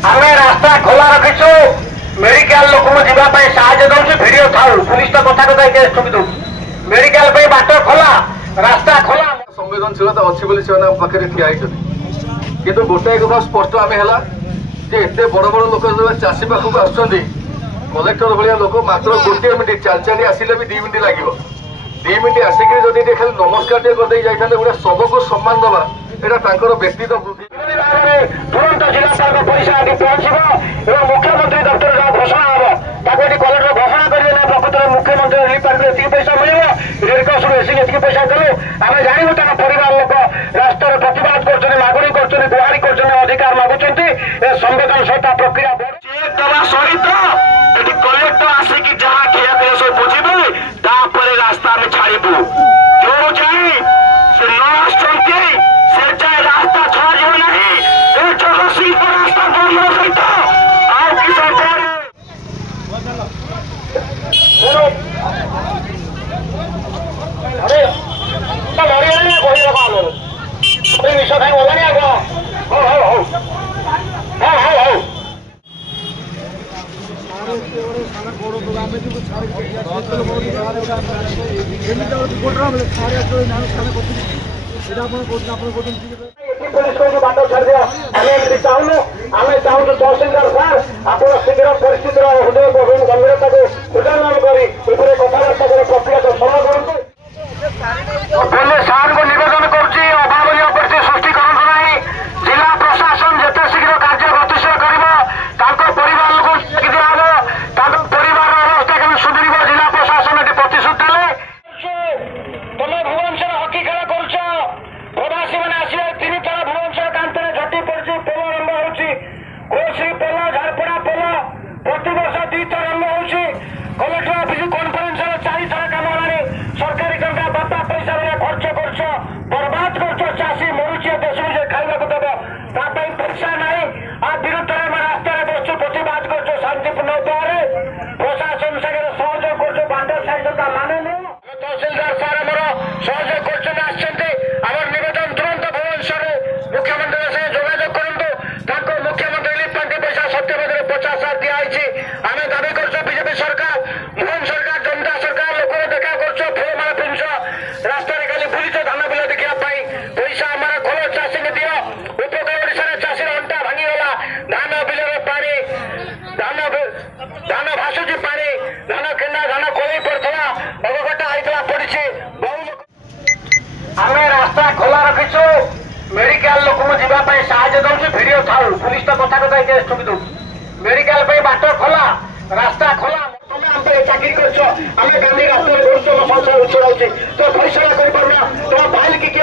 आम रास्ता खोला रखीचु मेडिकल लोक जावाई साहय दौर भिड था पुलिस तो कथा कथा केस ठोकी दौ मेडिकल बाट खोला रास्ता खोला संवेदनशीलता अच्छी पाखे ठिया कि गोटाए कथा स्पष्ट आम है एत बड़ बड़ लोक चाषी पाखक आसुँच कलेक्टर भाया लोक मात्र गोटे मिनिट चल चली आसिले भी 2 मिनिट लगे 2 मिनिट आसिक जदि खाली नमस्कार करदे जाते गोटे सबको सम्मान दवा यहाँ व्यक्तित्व बुद्धि तुरंत जिलापाल पुलिस आगे पहुंचब और मुख्यमंत्री दफ्तर जहाँ घोषणा हम ताकि कलेक्टर घोषणा करेंगे ना प्रकृत मुख्यमंत्री रिलीफ पार्क ये पैसा मिले रेडक्रस एसिक ये पैसा देलु आम जानू तक परिवार लोक रास्तार प्रतिवाद कर मागणी कर गुहारी कर अधिकार मागुंट संवेदनशीलता प्रक्रिया चेक दवा सहित कलेक्टर आसिक जहाँ ठिया कले सब बुझे रास्ता आम छाड़ू जो जाए से न आसुँच से जाए रास्ता छाड़ नहीं जगतसिंह रास्ता बंद सहित आउ किसी निश खाई गलानी आग हौ हौ हौ हौ हौ बाट छाड़ आम चाहूँ आम चाहूँ तहसिलदार सार आप शीघ्र परिस्थिति हृदय गंभीरता को हृदयमान कर कथबार्ता कर प्रक्रिया सरल करूँ सार को नवेदन करभावनीय परिस्थिति सृष्टि करूँ ना जिला प्रशासन जिते शीघ्र कार्य गतिशील कर परिवार लोग दिहब परिवार अवस्था केमी सुधर जिला प्रशासन ये प्रतिश्रुति देते तुम भुवनेश्वर हकी खेल कर प्रवासी मैंने आसवे 3 थर भुवनेश्वर कांतरे झटी पड़ी पोल आरंभ होश्री पोल झारपड़ा पोल प्रतिवर्ष 2 थर आरंभ हो कलेक्टर ऑफिस कॉन्फ्रेंस 4 थर कम है सरकारी टंका बापा पैसा खर्च कर बर्बाद कर चाषी मरुची देश में खावा देव पैसा ना आ विरुद्ध में रास्ता बस प्रतिवाद कर शांतिपूर्ण उपाय प्रशासन सागर सहयोग कर बांड साइडा माने तहसिलदार सार आम सहयोग कर निवेदन तुरंत भुवनेश्वर मुख्यमंत्री से जोगाजोग करूँ मुख्यमंत्री रिलीफ पार्टी पैसा सत्यवाद 50,000 दिखाई आम दावी कर बीजेपी सरकार मोहन सरकार जनता सरकार लोक देखा कर फूलमाला पिंध रास्ता खाली बुलीच धान बिल देखा पैसा आम खोल चाषी ने दियो उपकूल ओडिशा चाषी अंटा भांगीगला धान बिल पानी धान भासुची पानी धान केना धान कोई पड़ा अवघटा होता पड़ी बहु आम रास्ता खोला रखीचु मेडिकल लोक जावाई साहय दौर भिड था पुलिस तो कथा कथा केस ठोकी दौ मेडिकल बाट खोला रास्ता खोला तुम आम चाकरी कर गांधी रास्ता संसार उछड़ा तो फैसला कर तुम फाइल कि